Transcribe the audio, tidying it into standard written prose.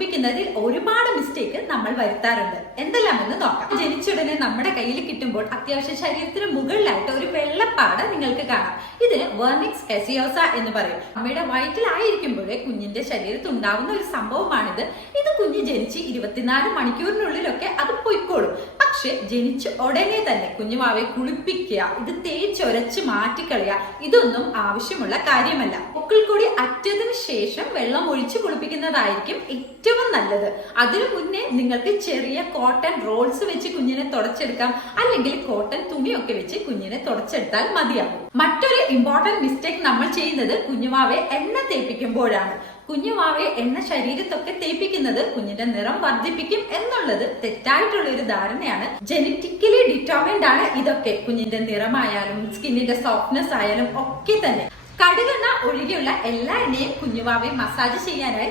കുളിപ്പിക്കുന്നതിൽ ഒരുപാട് മിസ്റ്റേക്ക് നമ്മൾ വരുത്താറുണ്ട്. എന്തെല്ലാമെന്ന് നോക്കാം. ജനിച്ചുടനെ നമ്മുടെ കയ്യിൽ കിട്ടുമ്പോൾ അത്യാവശ്യം ശരീരത്തിന് മുകളിലായിട്ട് ഒരു വെള്ളപ്പാട് നിങ്ങൾക്ക് കാണാം. ഇതിന് വെർണിക്സ് കാസിയോസ എന്ന് പറയും. അമ്മയുടെ വയറ്റിലായിരിക്കുമ്പോഴേ കുഞ്ഞിന്റെ ശരീരത്തിൽ ഉണ്ടാവുന്ന ഒരു സംഭവമാണിത്. ഇത് കുഞ്ഞ് ജനിച്ച് 24 മണിക്കൂറിനുള്ളിലൊക്കെ അത് പൊയ്ക്കോളും. പക്ഷെ ജനിച്ച ഉടനെ തന്നെ കുഞ്ഞുമാവെ കുളിപ്പിക്കുക, ഇത് തേച്ചൊരച്ച് മാറ്റിക്കളയുക, ഇതൊന്നും ആവശ്യമുള്ള കാര്യമല്ല. പൊക്കിൾ കൊടി അറ്റതിന് ശേഷം വെള്ളം ഒഴിച്ച് കുളിപ്പിക്കുന്നതായിരിക്കും ഏറ്റവും നല്ലത്. അതിനു മുന്നേ നിങ്ങൾക്ക് ചെറിയ കോട്ടൺ റോൾസ് വെച്ച് കുഞ്ഞിനെ തുടച്ചെടുക്കാം, അല്ലെങ്കിൽ കോട്ടൺ തുണിയൊക്കെ വെച്ച് കുഞ്ഞിനെ തുടച്ചെടുത്താൽ മതിയാകും. മറ്റൊരു ഇമ്പോർട്ടന്റ് മിസ്റ്റേക്ക് നമ്മൾ ചെയ്യുന്നത് കുഞ്ഞുമാവെ എണ്ണ തേപ്പിക്കുമ്പോഴാണ്. കുഞ്ഞുമാവെ എണ്ണ ശരീരത്തൊക്കെ തേപ്പിക്കുന്നത് കുഞ്ഞിന്റെ നിറം വർദ്ധിപ്പിക്കും എന്നുള്ളത് തെറ്റായിട്ടുള്ള ഒരു ധാരണയാണ്. ജനറ്റിക്കലി ഡിറ്റർമിൻഡ് ആണ് ഇതൊക്കെ. കുഞ്ഞിന്റെ നിറമായാലും സ്കിന്നിന്റെ സോഫ്റ്റ്നെസ് ആയാലും ഒക്കെ തന്നെ. കടുകെണ്ണ ഒഴികെയുള്ള എല്ലാ എണ്ണയും കുഞ്ഞുമാവെ മസാജ് ചെയ്യാനായി